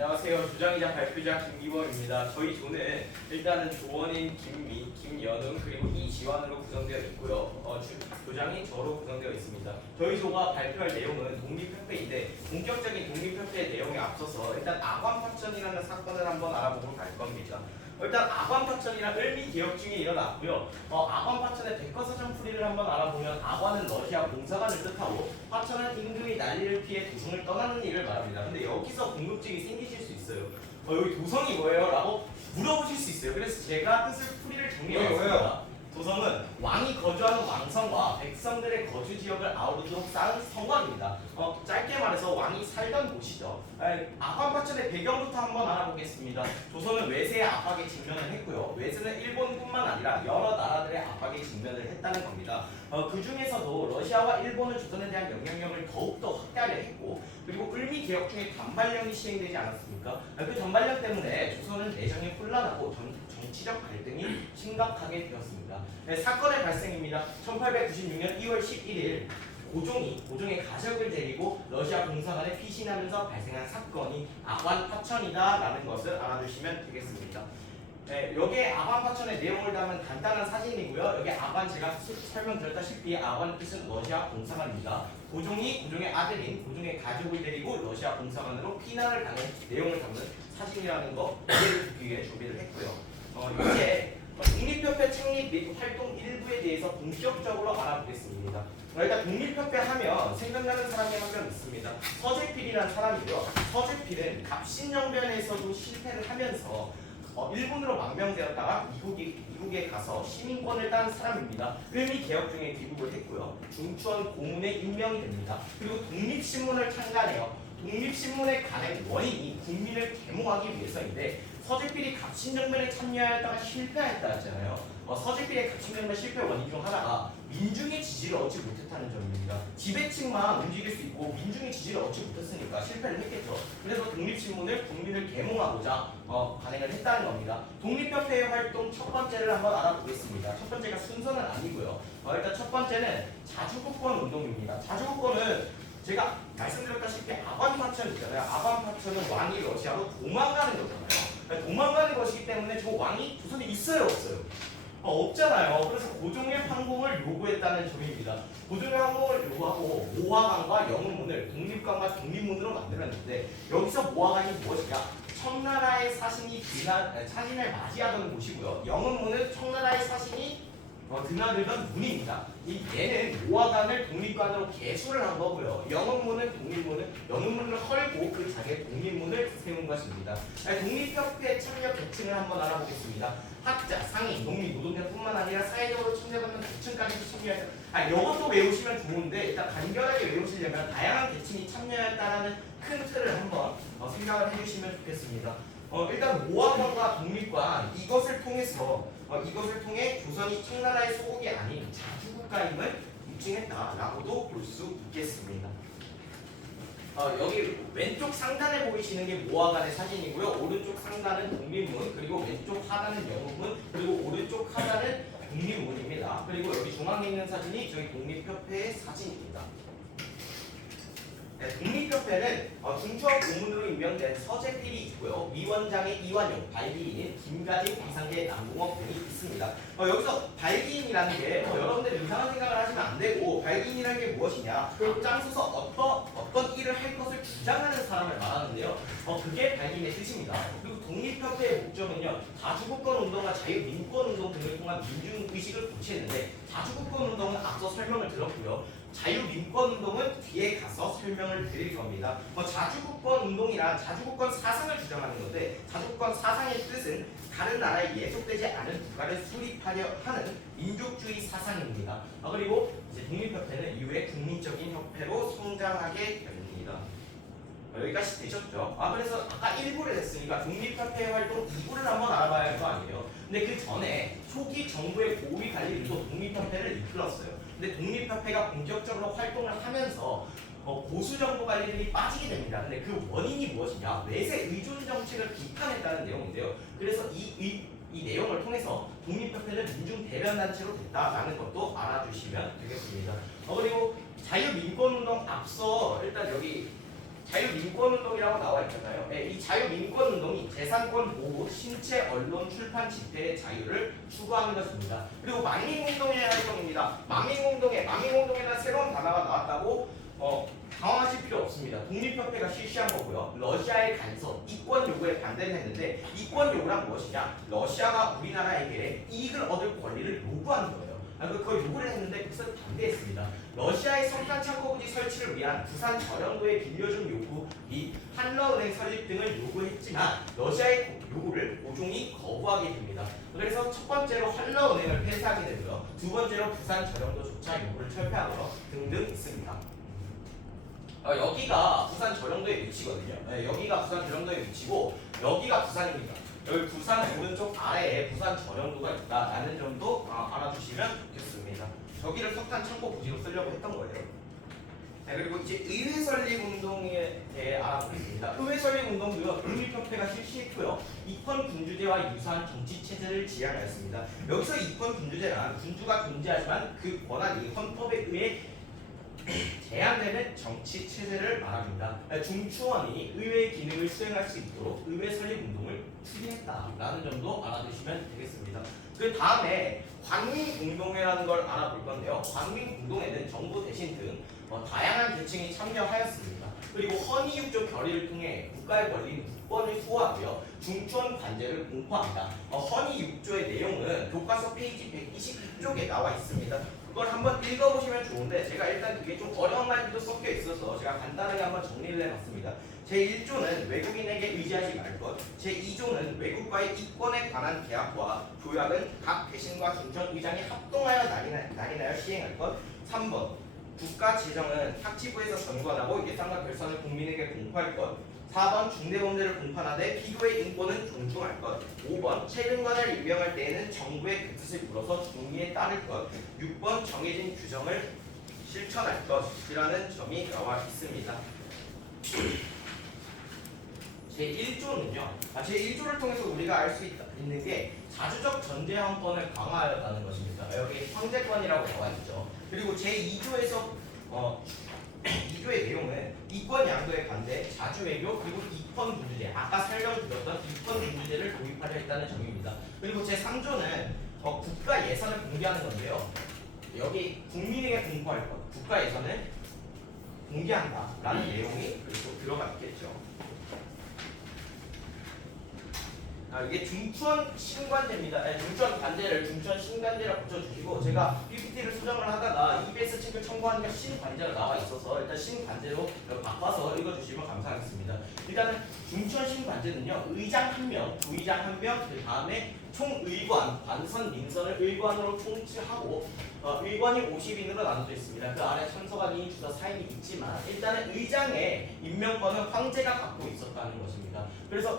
안녕하세요. 조장이자 발표자 김기범입니다. 저희 조는 일단은 조원인 김미, 김연웅 그리고 이지환으로 구성되어 있고요. 어, 주, 조장이 저로 구성되어 있습니다. 저희 조가 발표할 내용은 독립협회인데 본격적인 독립협회 내용에 앞서서 일단 아관 파천이라는 사건을 한번 알아보고 갈 겁니다. 어, 일단 아관파천이란 을미 개혁 중에 일어났고요. 어, 아관파천의 백과사전 풀이를 한번 알아보면 아관은 러시아 공사관을 뜻하고 파천은 임금이 난리를 피해 도성을 떠나는 일을 말합니다. 근데 여기서 궁금증이 생기실 수 있어요. 어, 여기 도성이 뭐예요? 라고 물어보실 수 있어요. 그래서 제가 뜻을 풀이를 정리해봤습니다. 도성은 왕이 거주하는 왕성과 백성들의 거주 지역을 아우르도록 쌓은 성곽입니다. 어, 짧게 말해서 왕이 살던 곳이죠. 아관파천의 배경부터 한번 알아보겠습니다. 조선은 외세의 압박에 직면을 했고요. 외세는 일본뿐만 아니라 여러 나라들의 압박에 직면을 했다는 겁니다. 어, 그 중에서도 러시아와 일본은 조선에 대한 영향력을 더욱더 확대하려 했고 그리고 을미 개혁 중에 단발령이 시행되지 않았습니까? 아, 그 단발령 때문에 조선은 내정이 혼란하고 정, 정치적 갈등이 심각하게 되었습니다. 네, 사건의 발생입니다. 1896년 2월 11일 고종이 고종의 가족을 데리고 러시아 공사관에 피신하면서 발생한 사건이 아관 파천이다라는 것을 알아두시면 되겠습니다. 네, 여기에 아관 파천의 내용을 담은 간단한 사진이고요. 여기 아관 제가 수- 설명드렸다시피 아관 뜻은 러시아 공사관입니다. 고종이 고종의 아들인 고종의 가족을 데리고 러시아 공사관으로 피난을 가는 내용을 담은 사진이라는 거 이해를 주기 위해 준비를 했고요. 어, 이제 어, 독립협회 창립 및 활동 일부에 대해서 본격적으로 알아보겠습니다. 어, 일단 독립협회 하면 생각나는 사람이 한 명 있습니다. 서재필이라는 사람이고요. 서재필은 갑신정변에서도 실패를 하면서 어, 일본으로 망명되었다가 미국이, 미국에 가서 시민권을 딴 사람입니다. 을미 개혁 중에 귀국을 했고요. 중추원 고문에 임명이 됩니다. 그리고 독립신문을 창간해요. 독립신문의 가장 원인이 국민을 계몽하기 위해서인데 서재필이 갑신정변에 참여하였다가 실패하였다 했잖아요. 어, 서재필의 갑신정변 실패 원인 중 하나가 민중의 지지를 얻지 못했다는 점입니다. 지배층만 움직일 수 있고 민중의 지지를 얻지 못했으니까 실패를 했겠죠. 그래서 독립신문을 국민을 계몽하고자 어, 발행을 했다는 겁니다. 독립협회의 활동 첫 번째를 한번 알아보겠습니다. 첫 번째가 순서는 아니고요. 어, 일단 첫 번째는 자주국권 운동입니다. 자주국권은 제가 말씀드렸다시피 아관파천 있잖아요. 아관파천은 왕이 러시아로 도망가는 거잖아요. 도망가는 것이기 때문에 저 왕이 조선에 있어요, 없어요? 어, 없잖아요. 그래서 고종의 항공을 요구했다는 점입니다. 고종의 항공을 요구하고 모화관과 영흥문을 독립관과 독립문으로 만들었는데 여기서 모화관이 무엇이냐? 청나라의 사신이 드나, 사신을 맞이하던 곳이고요. 영흥문은 청나라의 사신이 어, 드나들던 문입니다. 이 얘는 모화관을 독립관으로 개수를 한 거고요. 영흥문은 독립문을 영흥문을 헐고 그 자리에 독립문을 세운 것입니다. 아, 독립협회 참여 계층을 한번 알아보겠습니다. 학자, 상인, 농민, 노동자뿐만 아니라 사회적으로 참여받는 계층까지도 참여해서 아 이것도 외우시면 좋은데 일단 간결하게 외우시려면 다양한 계층이 참여했다라는 큰 틀을 한번 어, 생각을 해주시면 좋겠습니다. 어, 일단 모아관과 독립관 이것을 통해서 어, 이것을 통해 조선이 청나라의 소국이 아닌 자주국가임을 입증했다라고도 볼 수 있겠습니다. 어, 여기 왼쪽 상단에 보이시는 게 모아관의 사진이고요. 오른쪽 상단은 독립문, 그리고 왼쪽 하단은 영웅문, 그리고 오른쪽 하단은 독립문입니다. 그리고 여기 중앙에 있는 사진이 저희 독립협회의 사진입니다. 네, 독립협회는 어, 중추원 고문으로 임명된 서재필이 있고요. 위원장의 이완용, 발기인인 김가진, 이상계, 남궁업 등이 있습니다. 어, 여기서 발기인이라는 게 어, 여러분들 이상한 생각을 하시면 안 되고 발기인이라는 게 무엇이냐? 앞장서서 어떤 어떤 일을 할 것을 주장하는 사람을 말하는데요. 어, 그게 발기인의 뜻입니다. 그리고 독립협회의 목적은요. 자주국권 운동과 자유민권 운동 등을 통한 민중 의식을 고치는데 자주국권 운동은 앞서 설명을 들었고요. 자유민권 운동은 뒤에 가서 설명을 드릴 겁니다. 뭐 자주국권 운동이란 자주국권 사상을 주장하는 건데 자주국권 사상의 뜻은 다른 나라에 예속되지 않은 국가를 수립하려 하는 민족주의 사상입니다. 아, 그리고 이제 독립협회는 이후에 국민적인 협회로 성장하게 됩니다. 어, 여기까지 되셨죠? 아 그래서 아까 1부를 했으니까 독립협회 활동 2부를 한번 알아봐야 할 거 아니에요? 근데 그 전에 초기 정부의 고위 관리들도 독립협회를 이끌었어요. 근데 독립협회가 본격적으로 활동을 하면서 어, 보수 정부 관리들이 빠지게 됩니다. 근데 그 원인이 무엇이냐? 외세 의존 정책을 비판했다는 내용인데요. 그래서 이, 이, 이 내용을 통해서 독립협회는 민중 대변 단체로 됐다라는 것도 알아주시면 되겠습니다. 어, 그리고 자유민권운동 앞서 일단 여기 자유민권운동이라고 나와 있잖아요. 네, 이 자유민권운동이 재산권 보호, 신체, 언론, 출판, 집회의 자유를 추구하는 것입니다. 그리고 만민운동의 활동입니다. 만민운동에 만민운동에다 새로운 단어가 나왔다고 어, 당황하실 필요 없습니다. 독립협회가 실시한 거고요. 러시아의 간섭, 이권 요구에 반대를 했는데 이권 요구란 무엇이냐? 러시아가 우리나라에게 이익을 얻을 권리를 요구하는 거예요. 아, 그- 그걸 요구를 했는데 그것을 반대했습니다. 러시아의 석탄 창고 부지 설치를 위한 부산 저령도의 빌려준 요구 및 한러은행 설립 등을 요구했지만 러시아의 요구를 고종이 거부하게 됩니다. 그래서 첫 번째로 한러은행을 폐쇄하게 되고요. 두 번째로 부산 저령도조차 요구를 철폐하고요. 등등 있습니다. 어, 여기가 부산 저령도의 위치거든요. 네, 여기가 부산 저령도의 위치고 여기가 부산입니다. 여기 부산 오른쪽 아래에 부산 저령도가 있다라는 점도 어, 알아주시면. 저기를 석탄 창고 부지로 쓰려고 했던 거예요. 네, 그리고 이제 의회 설립 운동에 대해 알아보겠습니다. 의회 설립 운동도요, 독립협회가 실시했고요. 입헌 군주제와 유사한 정치 체제를 지향하였습니다. 여기서 입헌 군주제란 군주가 존재하지만 그 권한이 헌법에 의해 제한되는 정치 체제를 말합니다. 그러니까 중추원이 의회의 기능을 수행할 수 있도록 의회 설립 운동을 추진했다라는 점도 알아두시면 되겠습니다. 그 다음에 광민공동회라는 걸 알아볼 건데요. 광민공동회는 정부 대신 등 어, 다양한 계층이 참여하였습니다. 그리고 허니육조 결의를 통해 국가의 권리는 6번을 소화하고요. 중천 관제를 공포합니다. 어, 허니 6조의 내용은 교과서 페이지 126쪽에 나와 있습니다. 그걸 한번 읽어보시면 좋은데 제가 일단 그게 좀 어려운 말들도 섞여 있어서 제가 간단하게 한번 정리를 해봤습니다. 제1조는 외국인에게 의지하지 말 것, 제2조는 외국과의 이권에 관한 계약과 조약은 각 대신과 중천 의장이 합동하여 날이나요 시행할 것, 3번 국가 재정은 학치부에서 전관하고 예산과 결산을 국민에게 공포할 것, 4번 중대범죄를 공판하되 피고의 인권은 존중할 것. 5번 책임관을 임명할 때에는 정부의 그 뜻을 물어서 중의에 따를 것. 6번 정해진 규정을 실천할 것이라는 점이 나와 있습니다. 제1조는요. 아, 제1조를 통해서 우리가 알 수 있는 게 자주적 전제헌권을 강화하였다는 것입니다. 여기 황제권이라고 나와 있죠. 그리고 제2조에서 어, 2조의 내용은 이권 양도에 반대 자주 외교 그리고 이권 군주제 아까 설명드렸던 이권 군주제를 도입하려 했다는 점입니다. 그리고 제 3조는 어, 국가 예산을 공개하는 건데요. 여기 국민에게 공포할 것 국가 예산을 공개한다라는 내용이 그리고 들어가 있겠죠. 아, 이게 중추원 신관제입니다. 아니, 중추원 관제를 중추원 신관제라고 붙여주시고 제가 PPT를 수정을 하다가 EBS 책을 첨부하니까 신관제가 나와 있어서 일단 신관제로 바꿔서 읽어주시면 감사하겠습니다. 일단은 중추원 신관제는요 의장 한 명, 부의장 한 명, 그 다음에 총의관, 관선, 민선을 의관으로 통치하고 어, 의관이 50인으로 나눠져 있습니다. 그 아래 참석관이 주사 4인이 있지만 일단은 의장의 임명권은 황제가 갖고 있었다는 것입니다. 그래서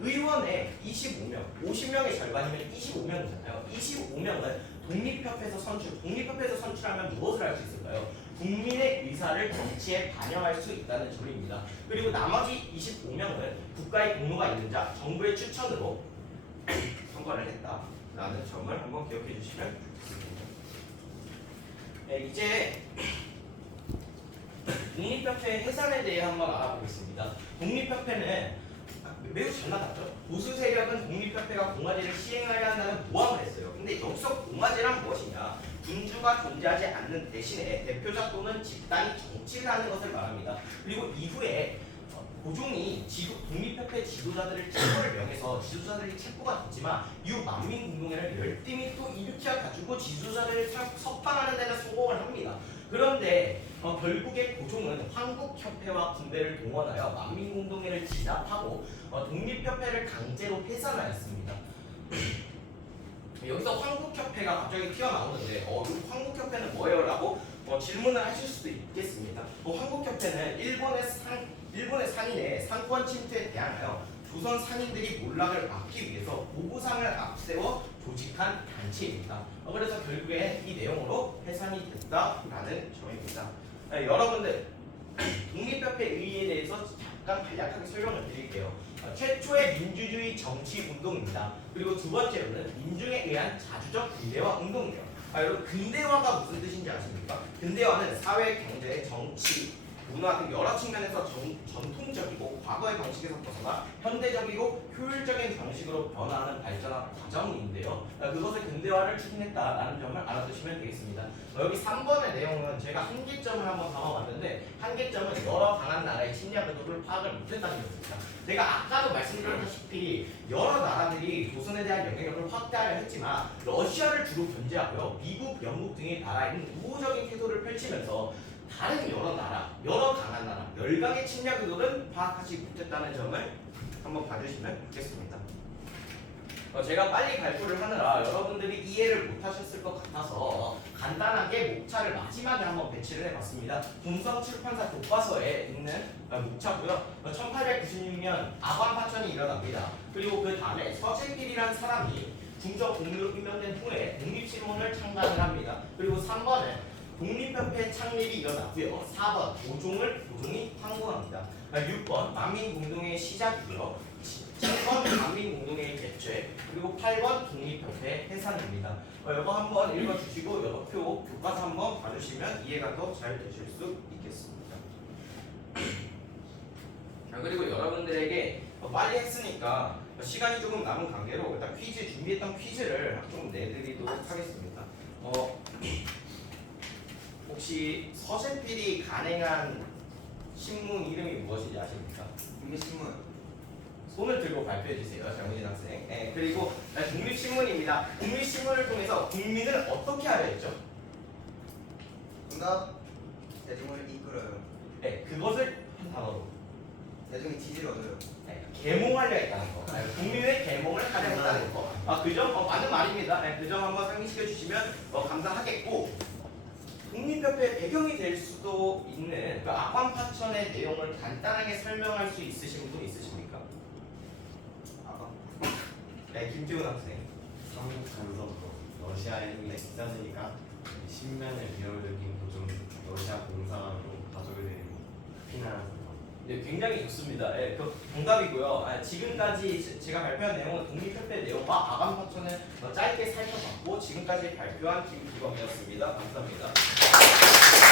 의원의 25명, 50명의 절반이면 25명이잖아요. 25명은 독립협회에서 선출, 독립협회에서 선출하면 무엇을 할 수 있을까요? 국민의 의사를 정치에 반영할 수 있다는 점입니다. 그리고 나머지 25명은 국가의 공로가 있는 자, 정부의 추천으로 선거를 했다라는 점을 한번 기억해 주시면 좋겠습니다. 네, 이제 독립협회 해산에 대해 한번 알아보겠습니다. 독립협회는 매우 잘 나갔죠. 보수 세력은 독립협회가 공화제를 시행하려 한다는 모함을 했어요. 근데 여기서 공화제란 무엇이냐? 군주가 존재하지 않는 대신에 대표자 또는 집단이 정치를 하는 것을 말합니다. 그리고 이후에 어, 고종이 지도, 독립협회 지도자들을 체포를 명해서 지도자들이 체포가 됐지만 이후 만민공동회를 열심히 또 일으켜 가지고 지도자들을 석- 석방하는 데는 성공을 합니다. 그런데 어, 결국에 고종은 한국협회와 군대를 동원하여 만민공동회를 진압하고 어, 독립협회를 강제로 해산하였습니다. 여기서 한국협회가 갑자기 튀어나오는데 어, 그 한국협회는 뭐예요? 라고 어, 질문을 하실 수도 있겠습니다. 어, 한국협회는 일본의 상, 일본의 상인의 상권 침투에 대항하여 조선 상인들이 몰락을 막기 위해서 보부상을 앞세워 조직한 단체입니다. 어, 그래서 결국에 이 내용으로 해산이 됐다라는 점입니다. 네, 여러분들 독립협회 의의에 대해서 잠깐 간략하게 설명을 드릴게요. 어, 최초의 민주주의 정치 운동입니다. 그리고 두 번째로는 민중에 의한 자주적 근대화 운동이에요. 아, 여러분 근대화가 무슨 뜻인지 아십니까? 근대화는 사회, 경제, 정치, 문화 등 여러 측면에서 전, 전통적이고 과거의 방식에서 벗어나 현대적이고 효율적인 방식으로 변화하는 발전한 과정인데요. 어, 그것의 근대화를 추진했다라는 점을 알아두시면 되겠습니다. 어, 여기 3번의 내용은 제가 한계점을 한번 담아봤는데 한계점은 여러 강한 나라의 침략 의도를 파악을 못했다는 것입니다. 제가 아까도 말씀드렸다시피 여러 나라들이 조선에 대한 영향력을 확대하려 했지만 러시아를 주로 견제하고요. 미국, 영국 등의 나라에는 우호적인 태도를 펼치면서 다른 여러 나라, 여러 강한 나라, 열강의 침략 의도를 파악하지 못했다는 점을 한번 봐주시면 좋겠습니다. 어, 제가 빨리 발표를 하느라 여러분들이 이해를 못하셨을 것 같아서 간단하게 목차를 마지막에 한번 배치를 해봤습니다. 동성 출판사 교과서에 있는 어, 목차고요. 1896년 아관 파천이 일어납니다. 그리고 그 다음에 서재필이라는 사람이 중적 공무로 임명된 후에 독립신문을 창간을 합니다. 그리고 3번은 독립협회 창립이 일어났고요. 4번 오종을 오종이 황고합니다. 6번 만민공동회의 시작이고요. 7번 만민공동회의 개최 그리고 8번 독립협회 해산입니다. 어, 이거 한번 읽어주시고 이거 표 교과서 한번 봐주시면 이해가 더 잘 되실 수 있겠습니다. 자, 그리고 여러분들에게 어, 빨리 했으니까 시간이 조금 남은 관계로 일단 퀴즈 준비했던 퀴즈를 좀 내드리도록 하겠습니다. 어, 혹시 서재필이 간행한 신문 이름이 무엇인지 아십니까? 국민신문 손을 들고 발표해 주세요, 장훈진 학생. 네, 그리고 네, 독립신문입니다. 독립신문을 통해서 국민을 어떻게 하려 했죠? 정답 대중을 이끌어요 네, 그것을 한 단어로 대중의 지지를 얻어요 네, 계몽하려 했다는 거. 네, 국민의 계몽을 하려 했다는 거. 아, 그점 어, 맞는 말입니다. 네, 그점 한번 상기시켜 주시면 어, 감사하겠고. 독립협회 배경이 될 수도 있는 그 아관파천의 내용을 간단하게 설명할 수 있으신 분 있으십니까? 아까 네, 김지훈 학생. 한국 간섭도 러시아의 힘이 있었으니까 신면을 이어들긴 도중 러시아 공사로 가족에 대한 피난하는 것. 네, 굉장히 좋습니다. 예, 그 정답이고요. 아, 지금까지 제- 제가 발표한 내용은 독립협회 내용과 아간파천을 어, 짧게 살펴봤고 지금까지 발표한 김기범이었습니다. 감사합니다.